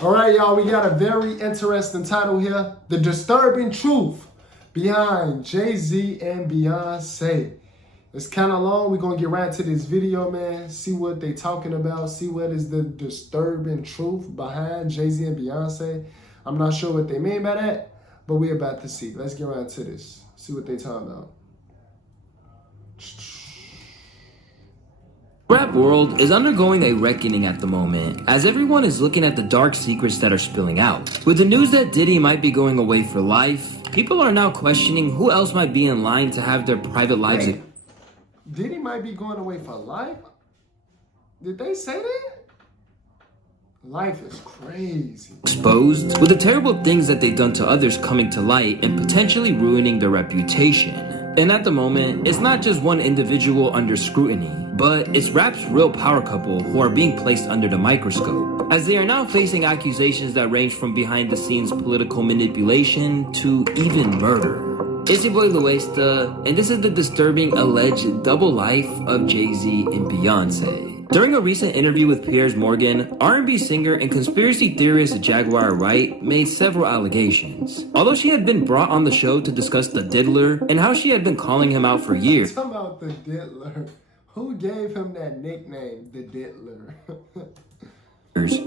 All right, y'all, we got a very interesting title here. The disturbing truth behind Jay-Z and Beyoncé. It's kind of long. We're going to get right into this video, man. See what they talking about. See what is the disturbing truth behind Jay-Z and Beyoncé. I'm not sure what they mean by that, but we're about to see. Let's get right into this. See what they talking about. Rap world is undergoing a reckoning at the moment, as everyone is looking at the dark secrets that are spilling out. With the news that Diddy might be going away for life, people are now questioning who else might be in line to have their private lives. Wait, Diddy might be going away for life? Did they say that? Life is crazy. Exposed, with the terrible things that they've done to others coming to light and potentially ruining their reputation. And at the moment, it's not just one individual under scrutiny, but it's rap's real power couple who are being placed under the microscope, as they are now facing accusations that range from behind the scenes political manipulation to even murder. It's your boy Luesta, and this is the disturbing alleged double life of Jay-Z and Beyoncé. During a recent interview with Piers Morgan, R&B singer and conspiracy theorist Jaguar Wright made several allegations. Although she had been brought on the show to discuss the diddler and how she had been calling him out for years. Talk about the diddler. Who gave him that nickname, the diddler?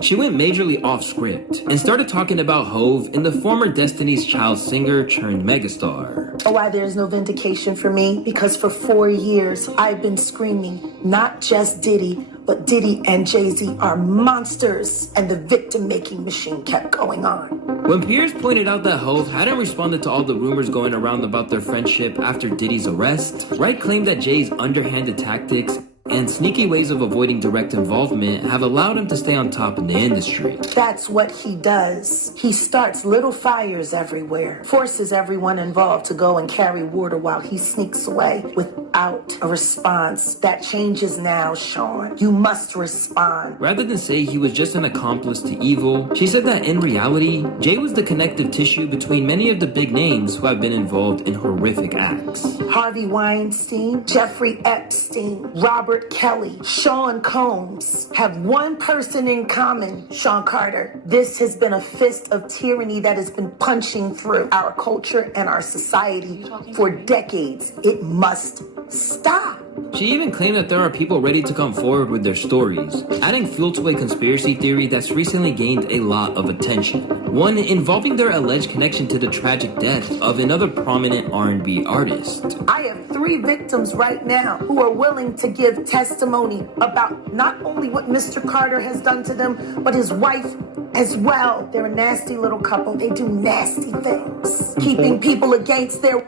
She went majorly off script and started talking about Hove and the former Destiny's Child singer turned megastar. Why there's no vindication for me? Because for 4 years I've been screaming, not just Diddy, but Diddy and Jay-Z are monsters, and the victim-making machine kept going on. When Piers pointed out that Hove hadn't responded to all the rumors going around about their friendship after Diddy's arrest, Wright claimed that Jay's underhanded tactics and sneaky ways of avoiding direct involvement have allowed him to stay on top in the industry. That's what he does. He starts little fires everywhere, forces everyone involved to go and carry water while he sneaks away without a response. That changes now, Sean. You must respond. Rather than say he was just an accomplice to evil, she said that in reality, Jay was the connective tissue between many of the big names who have been involved in horrific acts. Harvey Weinstein, Jeffrey Epstein, Robert Kelly, Sean Combs have one person in common, Sean Carter. This has been a fist of tyranny that has been punching through our culture and our society for decades. It must stop. She even claimed that there are people ready to come forward with their stories, adding fuel to a conspiracy theory that's recently gained a lot of attention. One involving their alleged connection to the tragic death of another prominent R&B artist. I have 3 victims right now who are willing to give testimony about not only what Mr. Carter has done to them, but his wife as well. They're a nasty little couple. They do nasty things, keeping people against their...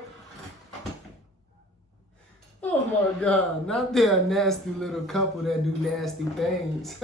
Oh my God, not they're a nasty little couple that do nasty things.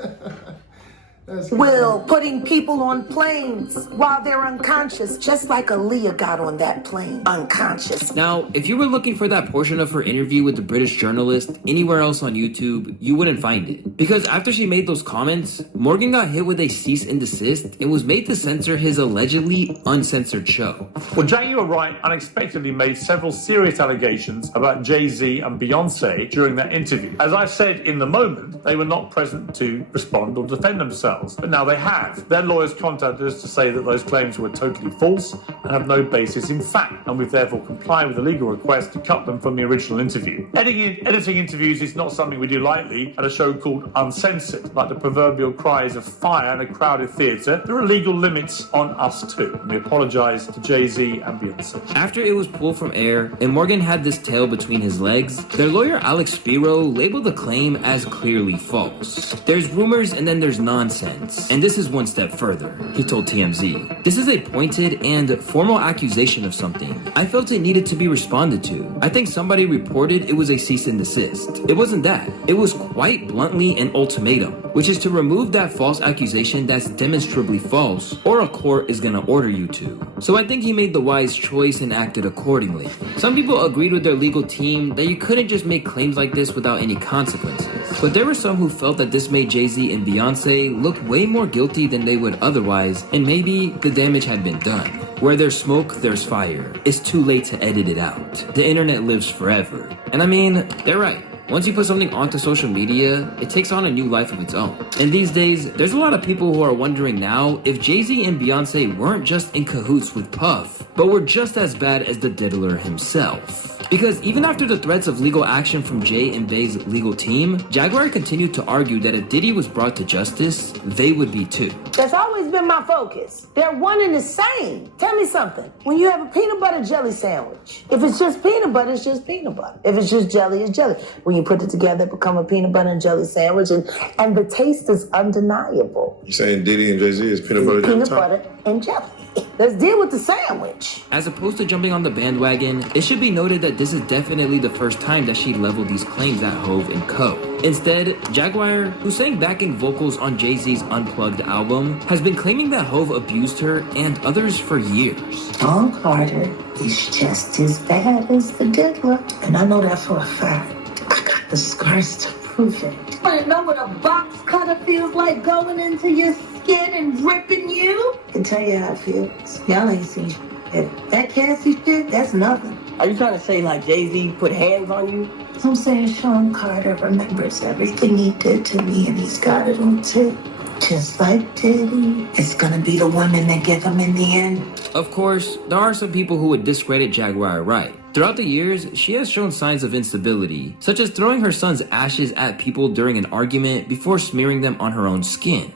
That's crazy. Will, putting people on planes while they're unconscious, just like Aaliyah got on that plane, unconscious. Now, if you were looking for that portion of her interview with the British journalist anywhere else on YouTube, you wouldn't find it. Because after she made those comments, Morgan got hit with a cease and desist and was made to censor his allegedly uncensored show. Well, Jaguar Wright unexpectedly made several serious allegations about Jay-Z and Beyoncé during that interview. As I said, in the moment, they were not present to respond or defend themselves. But now they have. Their lawyers contacted us to say that those claims were totally false and have no basis in fact, and we've therefore complied with the legal request to cut them from the original interview. Editing interviews is not something we do lightly at a show called Uncensored. Like the proverbial cries of fire in a crowded theatre, there are legal limits on us too. And we apologise to Jay-Z and Beyoncé. After it was pulled from air and Morgan had this tail between his legs, their lawyer Alex Spiro labeled the claim as clearly false. There's rumors and then there's nonsense. And this is one step further, he told TMZ. This is a pointed and formal accusation of something. I felt it needed to be responded to. I think somebody reported it was a cease and desist. It wasn't that. It was quite bluntly an ultimatum, which is to remove that false accusation that's demonstrably false, or a court is gonna order you to. So I think he made the wise choice and acted accordingly. Some people agreed with their legal team that you couldn't just make claims like this without any consequences. But there were some who felt that this made Jay-Z and Beyoncé look way more guilty than they would otherwise, and maybe the damage had been done. Where there's smoke, there's fire. It's too late to edit it out. The internet lives forever. And I mean, they're right. Once you put something onto social media, it takes on a new life of its own. And these days, there's a lot of people who are wondering now if Jay-Z and Beyoncé weren't just in cahoots with Puff, but were just as bad as the diddler himself. Because even after the threats of legal action from Jay and Bey's legal team, Jaguar continued to argue that if Diddy was brought to justice, they would be too. That's always been my focus. They're one and the same. Tell me something. When you have a peanut butter jelly sandwich, if it's just peanut butter, it's just peanut butter. If it's just jelly, it's jelly. When you put it together, it becomes a peanut butter and jelly sandwich, and the taste is undeniable. You saying Diddy and Jay-Z is peanut butter jelly? Peanut butter and jelly. Let's deal with the sandwich. As opposed to jumping on the bandwagon, it should be noted that this is definitely the first time that she leveled these claims at Hove and Co. Instead, Jaguar, who sang backing vocals on Jay-Z's Unplugged album, has been claiming that Hove abused her and others for years. Sean Carter is just as bad as the diddler. And I know that for a fact. I got the scars to prove it. I know what a box cutter feels like going into your skin and ripping you. I can tell you how it feels. Y'all ain't seen shit. That Cassie shit, that's nothing. Are you trying to say like Jay-Z put hands on you? I'm saying Sean Carter remembers everything he did to me and he's got it on tape. Just like Diddy. It's gonna be the women that get him in the end. Of course, there are some people who would discredit Jaguar right. Throughout the years, she has shown signs of instability, such as throwing her son's ashes at people during an argument before smearing them on her own skin.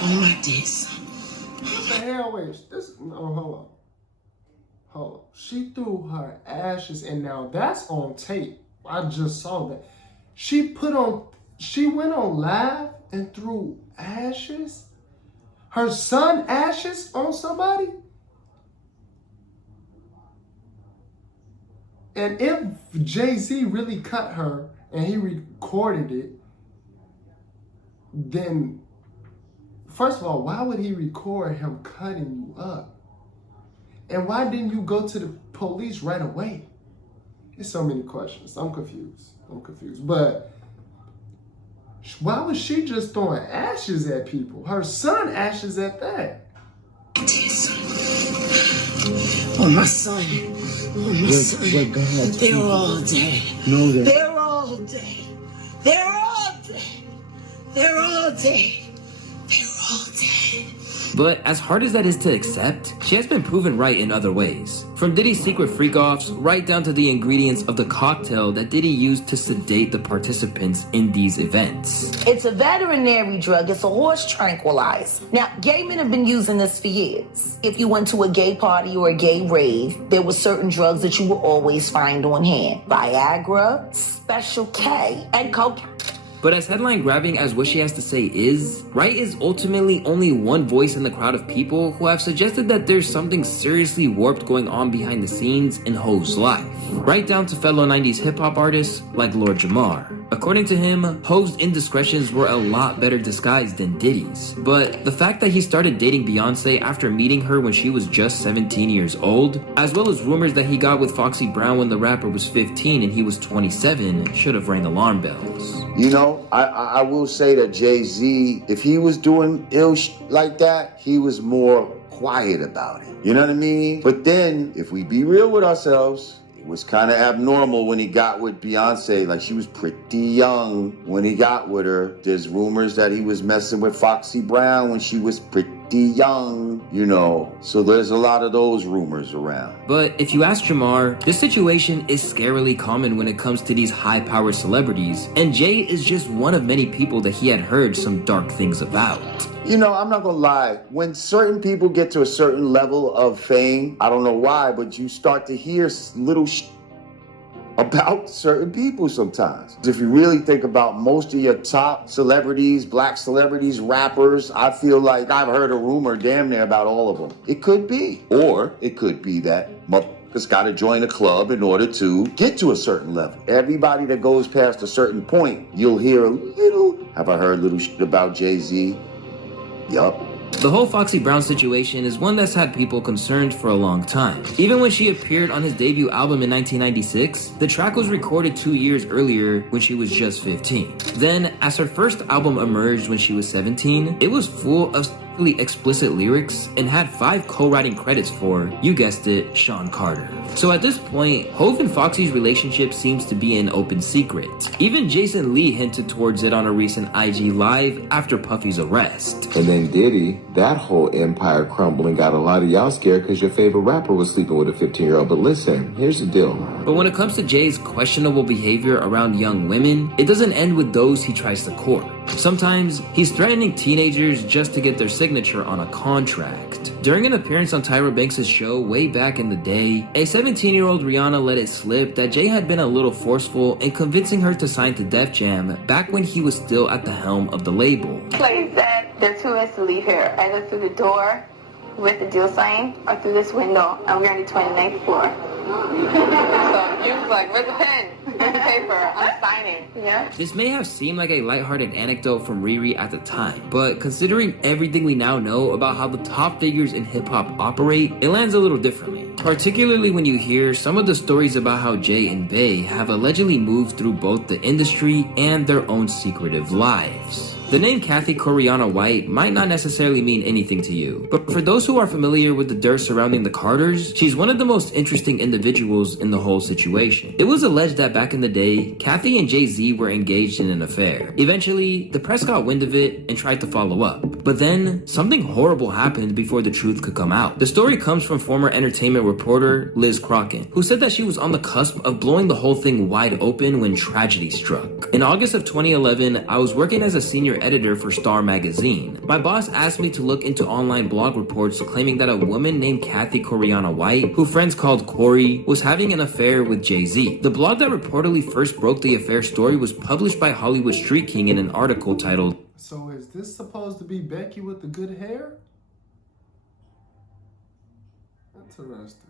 Like this. What the hell? Wait, this? No, hold on. She threw her ashes, and now that's on tape. I just saw that. She went on live and threw ashes? Her son ashes on somebody? And if Jay-Z really cut her and he recorded it, then first of all, why would he record him cutting you up? And why didn't you go to the police right away? There's so many questions. I'm confused. But why was she just throwing ashes at people? Her son ashes at that. Oh, my son. Oh, my son. They're all dead. No, They're all dead. They're all dead. They're all dead. They're all dead. But as hard as that is to accept, she has been proven right in other ways. From Diddy's secret freak-offs, right down to the ingredients of the cocktail that Diddy used to sedate the participants in these events. It's a veterinary drug. It's a horse tranquilizer. Now, gay men have been using this for years. If you went to a gay party or a gay rave, there were certain drugs that you would always find on hand. Viagra, Special K, and cocaine. But as headline-grabbing as what she has to say is, Wright is ultimately only one voice in the crowd of people who have suggested that there's something seriously warped going on behind the scenes in Hove's life. Right down to fellow 90s hip-hop artists like Lord Jamar. According to him, Hove's indiscretions were a lot better disguised than Diddy's. But the fact that he started dating Beyoncé after meeting her when she was just 17 years old, as well as rumors that he got with Foxy Brown when the rapper was 15 and he was 27, should have rang alarm bells. You know, I will say that Jay-Z, if he was doing ill like that, he was more quiet about it. You know what I mean? But then, if we be real with ourselves, it was kind of abnormal when he got with Beyoncé. Like, she was pretty young when he got with her. There's rumors that he was messing with Foxy Brown when she was pretty young, you know. So there's a lot of those rumors around. But if you ask Jamar, this situation is scarily common when it comes to these high-powered celebrities, and Jay is just one of many people that he had heard some dark things about. You know, I'm not gonna lie. When certain people get to a certain level of fame, I don't know why, but you start to hear little about certain people sometimes. If you really think about most of your top celebrities, black celebrities, rappers, I feel like I've heard a rumor damn near about all of them. It could be. Or it could be that motherfuckers gotta join a club in order to get to a certain level. Everybody that goes past a certain point, you'll hear a little, have I heard little shit about Jay-Z? Yup. The whole Foxy Brown situation is one that's had people concerned for a long time. Even when she appeared on his debut album in 1996, the track was recorded 2 years earlier when she was just 15. Then, as her first album emerged when she was 17, it was full of explicit lyrics and had 5 co-writing credits for, you guessed it, Sean Carter. So at this point, Hov and Foxy's relationship seems to be an open secret. Even Jason Lee hinted towards it on a recent IG Live after Puffy's arrest. And then Diddy, that whole empire crumbling got a lot of y'all scared because your favorite rapper was sleeping with a 15-year-old. But listen, here's the deal. But when it comes to Jay's questionable behavior around young women, it doesn't end with those he tries to court. Sometimes, he's threatening teenagers just to get their signature on a contract. During an appearance on Tyra Banks' show way back in the day, a 17-year-old Rihanna let it slip that Jay had been a little forceful in convincing her to sign to Def Jam back when he was still at the helm of the label. Like he said, there are 2 ways to leave here, either through the door with the deal sign or through this window, and we're on the 29th floor. So you was like, where's the pen? Where's the paper? I'm signing. Yeah. This may have seemed like a lighthearted anecdote from Riri at the time, but considering everything we now know about how the top figures in hip-hop operate, it lands a little differently. Particularly when you hear some of the stories about how Jay and Bey have allegedly moved through both the industry and their own secretive lives. The name Kathy Coriana White might not necessarily mean anything to you, but for those who are familiar with the dirt surrounding the Carters, she's one of the most interesting individuals in the whole situation. It was alleged that back in the day, Kathy and Jay-Z were engaged in an affair. Eventually, the press got wind of it and tried to follow up. But then, something horrible happened before the truth could come out. The story comes from former entertainment reporter Liz Crockett, who said that she was on the cusp of blowing the whole thing wide open when tragedy struck. In August of 2011, I was working as a senior editor for Star magazine. My boss asked me to look into online blog reports claiming that a woman named Kathy Coriana White, who friends called Corey, was having an affair with Jay-Z. The blog that reportedly first broke the affair story was published by Hollywood Street King in an article titled, So is this supposed to be Becky with the good hair? Interesting.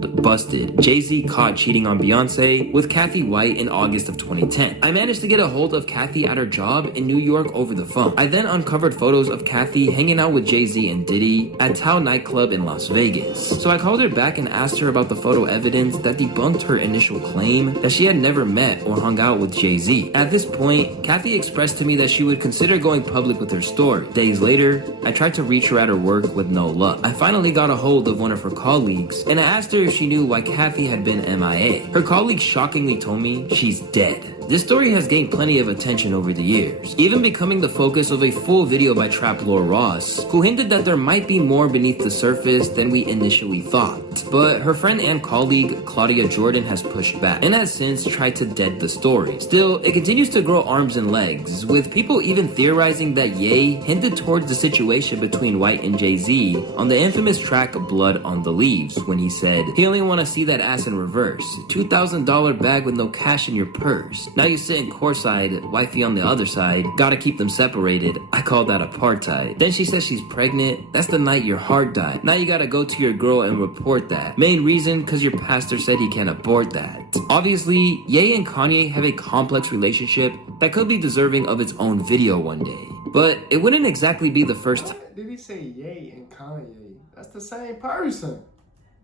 Busted. Jay-Z caught cheating on Beyoncé with Kathy White in August of 2010. I managed to get a hold of Kathy at her job in New York over the phone. I then uncovered photos of Kathy hanging out with Jay-Z and Diddy at Tao nightclub in Las Vegas. So I called her back and asked her about the photo evidence that debunked her initial claim that she had never met or hung out with Jay-Z. At this point, Kathy expressed to me that she would consider going public with her story. Days later, I tried to reach her at her work with no luck. I finally got a hold of one of her colleagues and I asked her if she knew why Kathy had been MIA. Her colleague shockingly told me she's dead. This story has gained plenty of attention over the years, even becoming the focus of a full video by Trap Lord Ross, who hinted that there might be more beneath the surface than we initially thought. But her friend and colleague, Claudia Jordan, has pushed back and has since tried to dead the story. Still, it continues to grow arms and legs, with people even theorizing that Ye hinted towards the situation between White and Jay-Z on the infamous track Blood on the Leaves, when he said, he only want to see that ass in reverse, $2,000 bag with no cash in your purse. Now you sit in courtside, wifey on the other side, gotta keep them separated. I call that apartheid. Then she says she's pregnant, that's the night your heart died. Now you gotta go to your girl and report that. Main reason, cause your pastor said he can't abort that. Obviously, Ye and Kanye have a complex relationship that could be deserving of its own video one day. But it wouldn't exactly be the first Did he say Ye and Kanye? That's the same person.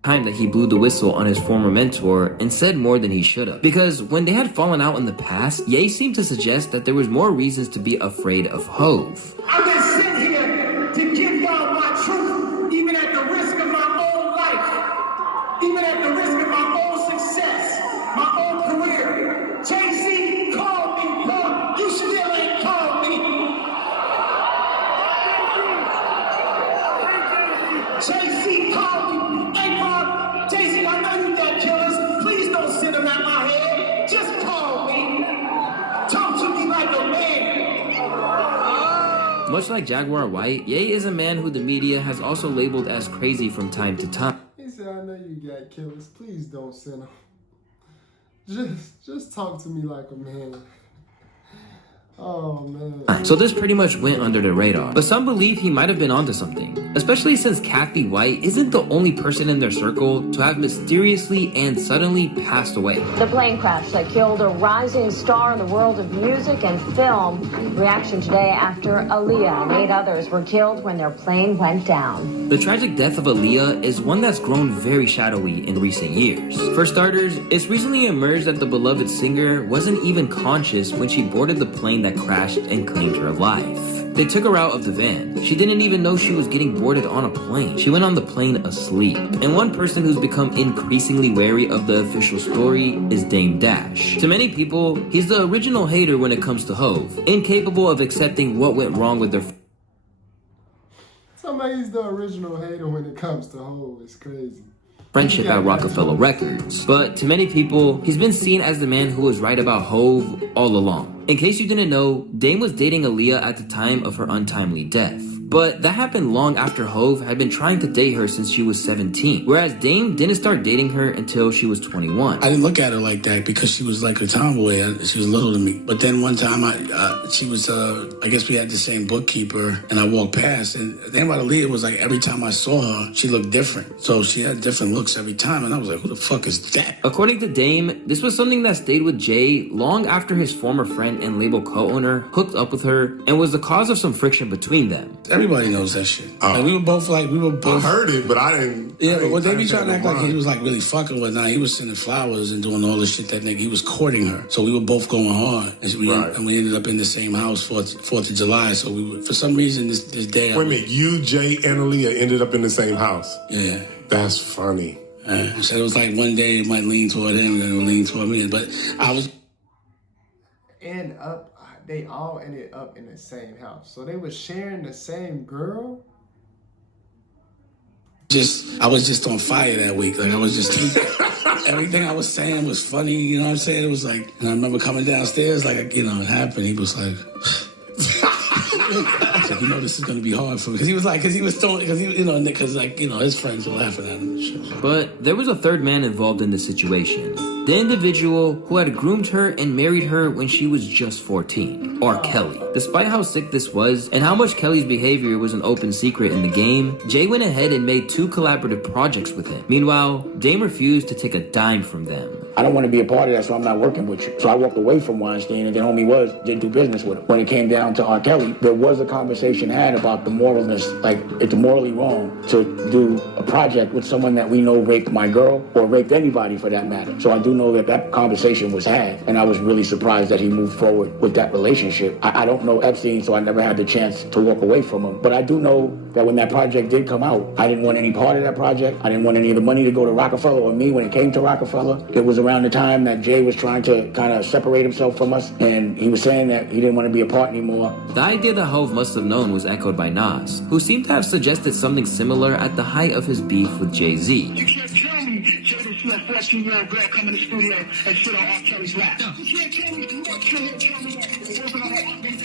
time that he blew the whistle on his former mentor and said more than he should have. Because when they had fallen out in the past, Ye seemed to suggest that there was more reasons to be afraid of Hov. I've been sent here to give y'all my truth, even at the risk of my own life, even at the risk of my own success, my own career. Jay-Z called me, bro. You still ain't called me. Jay-Z called me. Hey, bro, Jay-Z, I know you got killers. Please don't send them at my head. Just call me. Talk to me like a man. Much like Jaguar White, Ye is a man who the media has also labeled as crazy from time to time. He said, I know you got killers. Please don't send them. Just talk to me like a man. Oh, man. So this pretty much went under the radar. But some believe he might have been onto something. Especially since Kathy White isn't the only person in their circle to have mysteriously and suddenly passed away. The plane crash that killed a rising star in the world of music and film. Reaction today after Aaliyah and 8 others were killed when their plane went down. The tragic death of Aaliyah is one that's grown very shadowy in recent years. For starters, it's recently emerged that the beloved singer wasn't even conscious when she boarded the plane that crashed and claimed her life. They took her out of the van. She didn't even know she was getting boarded on a plane. She went on the plane asleep. And one person who's become increasingly wary of the official story is Dame Dash. To many people, he's the original hater when it comes to Hove, incapable of accepting what went wrong with their Somebody's the original hater when it comes to Hove. It's crazy. friendship at Rockefeller Records. But to many people, he's been seen as the man who was right about Hove all along. In case you didn't know, Dame was dating Aaliyah at the time of her untimely death. But that happened long after Hove had been trying to date her since she was 17, whereas Dame didn't start dating her until she was 21. I didn't look at her like that because she was like a tomboy. She was little to me. But then one time, she was, I guess we had the same bookkeeper, and I walked past, and the thing about Aaliyah was like every time I saw her, she looked different. So she had different looks every time, and I was like, who the fuck is that? According to Dame, this was something that stayed with Jay long after his former friend and label co-owner hooked up with her and was the cause of some friction between them. Everybody knows that shit. Like, we were both. I heard it, but I didn't. Yeah, but they be trying to act like he was like really fucking with her. He was sending flowers and doing all this shit that nigga. He was courting her. So we were both going hard. And we ended up in the same house 4th of July. So we were, for some reason, this day. Wait a minute, you, Jay, and Aaliyah ended up in the same house? Yeah. That's funny. So it was like one day it might lean toward him, and then it would lean toward me. But I was. They all ended up in the same house. So they were sharing the same girl? I was just on fire that week. Like I was just everything I was saying was funny. You know what I'm saying? It was like, and I remember coming downstairs, like, you know, it happened. He was like, you know, this is gonna be hard for me because he was throwing, because like, you know, his friends were laughing at him and shit. But there was a third man involved in the situation. The individual who had groomed her and married her when she was just 14, R. Kelly. Despite how sick this was and how much Kelly's behavior was an open secret in the game, Jay went ahead and made 2 collaborative projects with him. Meanwhile, Dame refused to take a dime from them. I don't want to be a part of that, so I'm not working with you. So I walked away from Weinstein, and then homie didn't do business with him. When it came down to R. Kelly, there was a conversation had about the moralness, like it's morally wrong to do a project with someone that we know raped my girl or raped anybody for that matter. So I do know that conversation was had, and I was really surprised that he moved forward with that relationship. I don't know Epstein, so I never had the chance to walk away from him. But I do know that when that project did come out, I didn't want any part of that project. I didn't want any of the money to go to Rockefeller or me when it came to Rockefeller. It was around the time that Jay was trying to kind of separate himself from us, and he was saying that he didn't want to be a part anymore. The idea that Hove must have known was echoed by Nas, who seemed to have suggested something similar at the height of his beef with Jay-Z. You can't tell me Jada see a 14-year-old girl come in the studio and sit on R. Kelly's lap. You can't tell me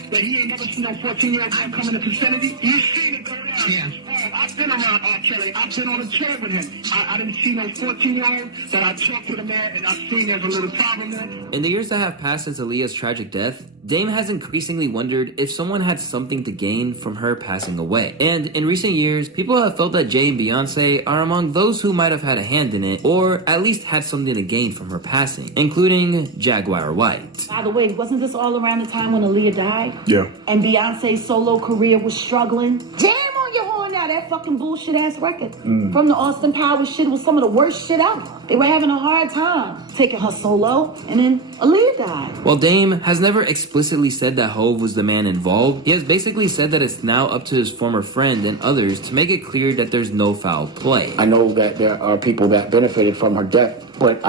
that he ain't never seen no 14-year-old girl come in the vicinity. You seen it go down. Yeah. I've been around R. Kelly. I've been on a chair with him. I didn't see no 14-year-old that I talked to the man and I've seen there's a little problem there. In the years that have passed since Aaliyah's tragic death, Dame has increasingly wondered if someone had something to gain from her passing away. And in recent years, people have felt that Jay and Beyoncé are among those who might have had a hand in it, or at least had something to gain from her passing, including Jaguar White. By the way, wasn't this all around the time when Aaliyah died? Yeah. And Beyonce's solo career was struggling? Damn on your horn now, that fucking bullshit ass record. From the Austin Powers shit was some of the worst shit out. They were having a hard time taking her solo, and then Aaliyah died. While Dame has never explicitly said that Hove was the man involved, he has basically said that it's now up to his former friend and others to make it clear that there's no foul play. I know that there are people that benefited from her death, but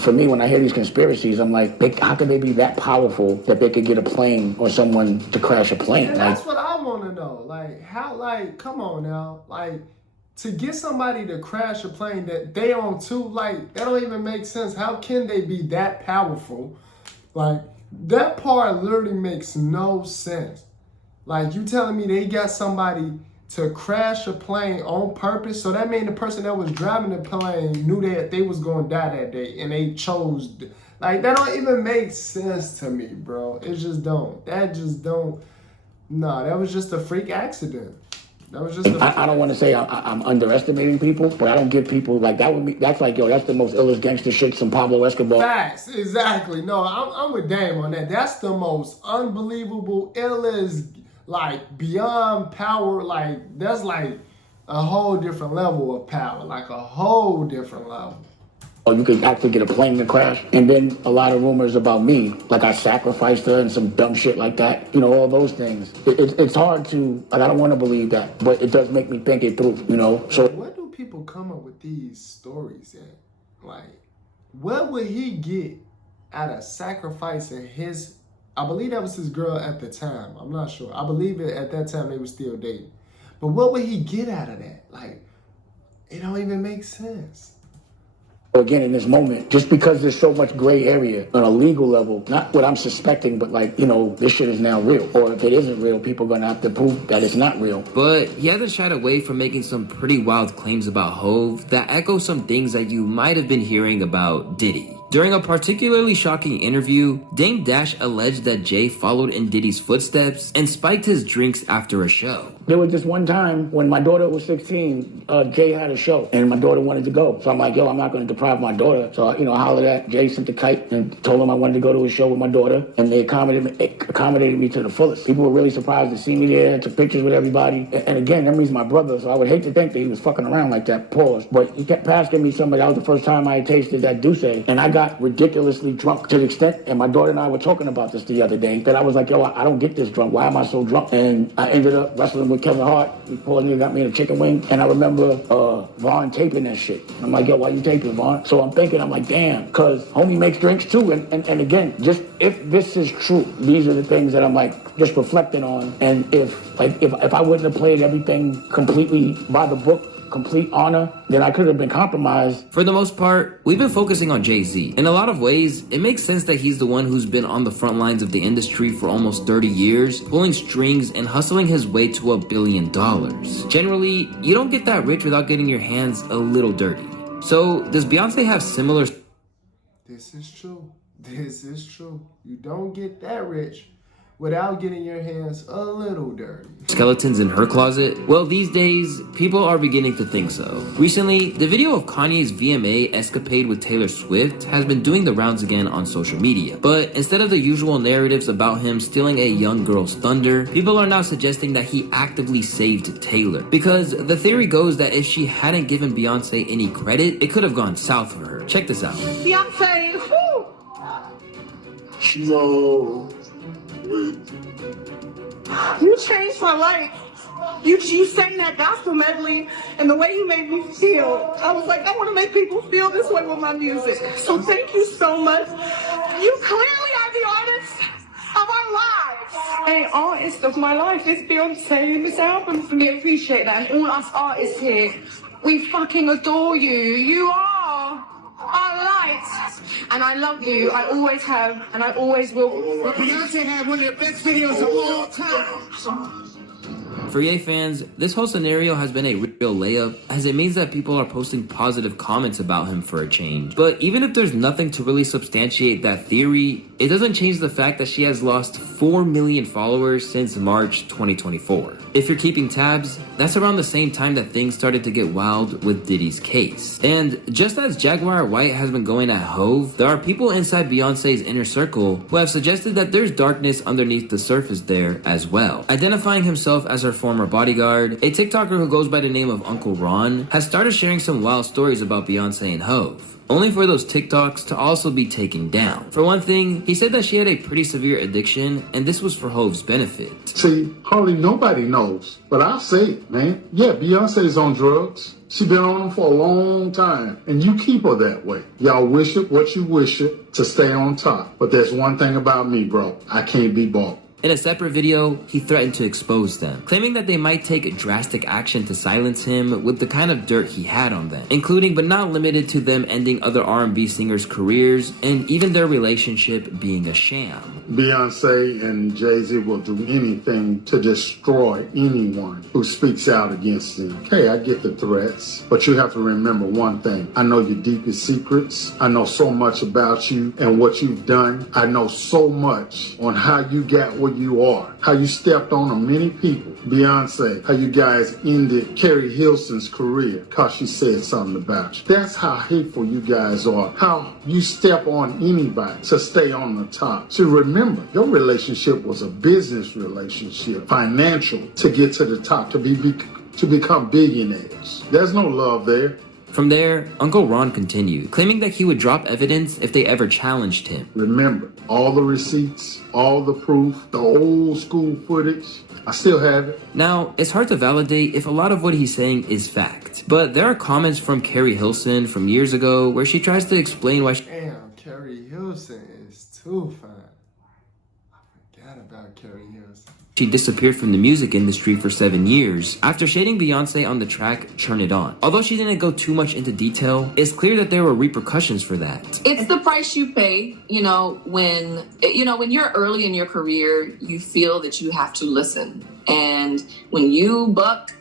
for me, when I hear these conspiracies, I'm like, how could they be that powerful that they could get a plane or someone to crash a plane? And that's what I want to know. Like, how, like, come on now. Like, to get somebody to crash a plane that they own too, like, that don't even make sense. How can they be that powerful? Like, that part literally makes no sense. Like, you telling me they got somebody to crash a plane on purpose? So that means the person that was driving the plane knew that they was going to die that day, and they chose. Like, that don't even make sense to me, bro. It just don't. That just don't. No, that was just a freak accident. That was just I don't want to say I'm underestimating people, but I don't give people like that. That's like, yo, that's the most illest gangster shit, some Pablo Escobar. Facts, exactly. No, I'm with Dame on that. That's the most unbelievable, illest, like, beyond power. Like, that's like a whole different level of power, like a whole different level. or you could actually get a plane to crash. And then a lot of rumors about me, like I sacrificed her and some dumb shit like that. You know, all those things. It's hard to, like, I don't want to believe that, but it does make me think it through, you know? So where do people come up with these stories at? Like, what would he get out of sacrificing his, I believe that was his girl at the time. I'm not sure. I believe it at that time they were still dating. But what would he get out of that? Like, it don't even make sense. again, in this moment, just because there's so much gray area on a legal level, not what I'm suspecting, but like, you know, this shit is now real. Or if it isn't real, people are going to have to prove that it's not real. But he hasn't shied away from making some pretty wild claims about Hove that echo some things that you might have been hearing about Diddy. During a particularly shocking interview, Dame Dash alleged that Jay followed in Diddy's footsteps and spiked his drinks after a show. There was this one time when my daughter was 16, Jay had a show and my daughter wanted to go. So I'm like, yo, I'm not going to deprive my daughter. So, you know, I hollered at Jay, sent the kite and told him I wanted to go to a show with my daughter. And they accommodated me to the fullest. People were really surprised to see me there, took pictures with everybody. And again, that means my brother. So I would hate to think that he was fucking around like that, pause. But he kept asking me something. That was the first time I had tasted that Douce. And I got ridiculously drunk to the extent, and my daughter and I were talking about this the other day, that I was like, yo, I don't get this drunk. Why am I so drunk? And I ended up wrestling with Kevin Hart. He poor nigga got me a chicken wing. And I remember Vaughn taping that shit. I'm like, yo, why you taping, Vaughn? So I'm thinking, I'm like, damn, because homie makes drinks too. And again, just if this is true, these are the things that I'm like just reflecting on. And if I wouldn't have played everything completely by the book, complete honor, then I could have been compromised. For the most part, we've been focusing on Jay-Z. In a lot of ways, it makes sense that he's the one who's been on the front lines of the industry for almost 30 years, pulling strings and hustling his way to $1 billion. Generally, you don't get that rich without getting your hands a little dirty. So, does Beyoncé have similar... This is true. This is true. You don't get that rich without getting your hands a little dirty. Skeletons in her closet? Well, these days, people are beginning to think so. Recently, the video of Kanye's VMA escapade with Taylor Swift has been doing the rounds again on social media. But instead of the usual narratives about him stealing a young girl's thunder, people are now suggesting that he actively saved Taylor. Because the theory goes that if she hadn't given Beyoncé any credit, it could have gone south for her. Check this out. Beyoncé, whoo! No. You changed my life. You sang that gospel medley, and the way you made me feel, I was like, I want to make people feel this way with my music. So thank you so much. You clearly are the artist of our lives. The artist of my life is Beyoncé in this album. We appreciate that. And all us artists here, we fucking adore you. You are our light. And I love you. I always have, and I always will. Beyoncé had one of the best videos of all time. For Ye fans, this whole scenario has been a real layup, as it means that people are posting positive comments about him for a change. But even if there's nothing to really substantiate that theory, it doesn't change the fact that she has lost 4 million followers since March 2024. If you're keeping tabs, that's around the same time that things started to get wild with Diddy's case. And just as Jaguar White has been going at Hove, there are people inside Beyonce's inner circle who have suggested that there's darkness underneath the surface there as well. Identifying himself as her former bodyguard, a TikToker who goes by the name of Uncle Ron has started sharing some wild stories about Beyoncé and Hove, only for those TikToks to also be taken down. For one thing, he said that she had a pretty severe addiction, and this was for Hove's benefit. See, hardly nobody knows, but I'll say it, man. Yeah, Beyonce's on drugs. She been on them for a long time, and you keep her that way. Y'all wish it what you wish it to stay on top. But there's one thing about me, bro. I can't be bought. In a separate video, he threatened to expose them, claiming that they might take drastic action to silence him with the kind of dirt he had on them, including but not limited to them ending other R&B singers' careers and even their relationship being a sham. Beyonce and Jay-Z will do anything to destroy anyone who speaks out against them. Okay, I get the threats, but you have to remember one thing. I know your deepest secrets. I know so much about you and what you've done. I know so much on how you got where you are, how you stepped on many people. Beyonce, how you guys ended Carrie Hilson's career because she said something about you. That's how hateful you guys are, how you step on anybody to stay on the top. So remember, your relationship was a business relationship, financial, to get to the top, to become billionaires. There's no love there. From there, Uncle Ron continued, claiming that he would drop evidence if they ever challenged him. Remember, all the receipts, all the proof, the old school footage, I still have it. Now, it's hard to validate if a lot of what he's saying is fact, but there are comments from Carrie Hilson from years ago where she tries to explain why Damn, Carrie Hilson is too fine. I forgot about Carrie Hilson. she disappeared from the music industry for 7 years after shading Beyoncé on the track Turn It On. Although she didn't go too much into detail, it's clear that there were repercussions for that. It's the price you pay, when you're early in your career, you feel that you have to listen. And when you buck,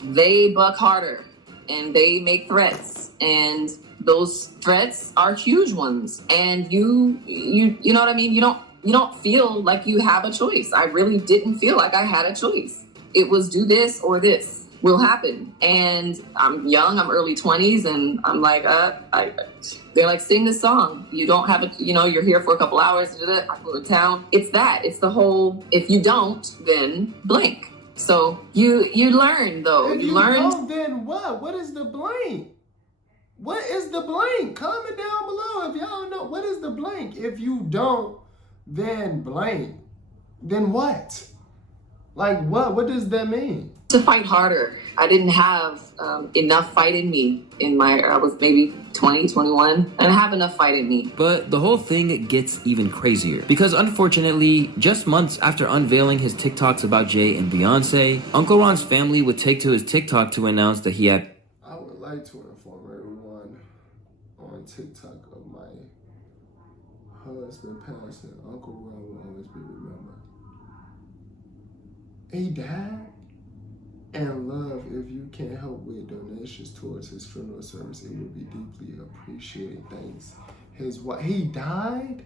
they buck harder and they make threats. And those threats are huge ones. And you know what I mean? You don't feel like you have a choice. I really didn't feel like I had a choice. It was do this or this will happen. And I'm young, I'm early 20s, and I'm like, they're like, sing this song. You don't have you're here for a couple hours, I go to town. It's that. It's the whole, if you don't, then blank. So you learn, though. If you don't, then what? What is the blank? What is the blank? Comment down below if y'all know. What is the blank? If you don't, then blank. Then what? Like what? What does that mean? To fight harder. I didn't have enough fight in me I was maybe 20, 21. I didn't have enough fight in me. But the whole thing gets even crazier because unfortunately, just months after unveiling his TikToks about Jay and Beyoncé, Uncle Ron's family would take to his TikTok to announce that he had I would like to inform everyone on TikTok of my husband passing. Uncle Ron will always be remembered. He died? And love, if you can help with donations towards his funeral service, it would be deeply appreciated. Thanks. He died?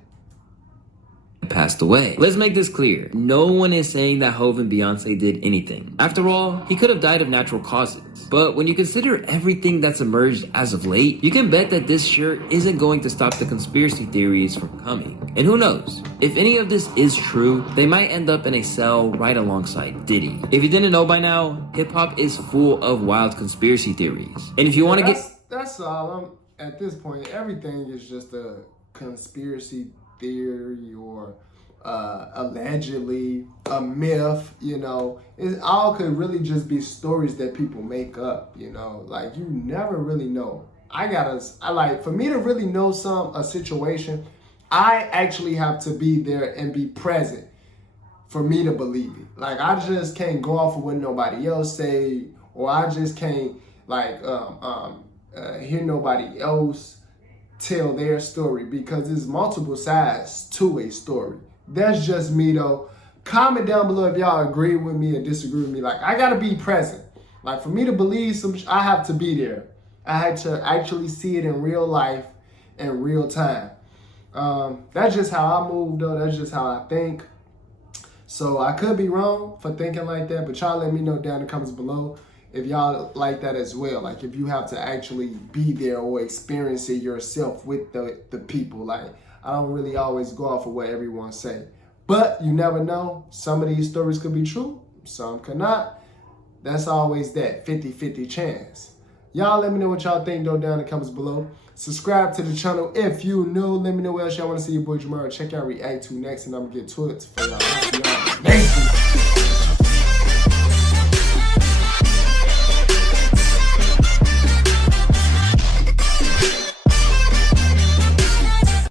passed away. Let's make this clear. No one is saying that Hov and Beyoncé did anything. After all, he could have died of natural causes. But when you consider everything that's emerged as of late, you can bet that this sure isn't going to stop the conspiracy theories from coming. And who knows? If any of this is true, they might end up in a cell right alongside Diddy. If you didn't know by now, hip-hop is full of wild conspiracy theories. And if you want to get... That's all. At this point, everything is just a conspiracy theory or allegedly a myth, you know. It all could really just be stories that people make up, you know. Like, you never really know. For me to really know a situation, I actually have to be there and be present for me to believe it. Like, I just can't go off of what nobody else say, or I just can't hear nobody else tell their story, because there's multiple sides to a story. That's just me though. Comment down below if y'all agree with me or disagree with me. Like, I gotta be present. Like, for me to believe I have to be there. I had to actually see it in real life, in real time. That's just how I move though. That's just how I think. So I could be wrong for thinking like that, but y'all let me know down in the comments below if y'all like that as well. Like, if you have to actually be there or experience it yourself with the people. Like, I don't really always go off of what everyone say. But you never know. Some of these stories could be true. Some could not. That's always that 50-50 chance. Y'all let me know what y'all think though down in the comments below. Subscribe to the channel if you new. Let me know what else y'all want to see your boy Jamar check out react to next, and I'm going to get to it for y'all.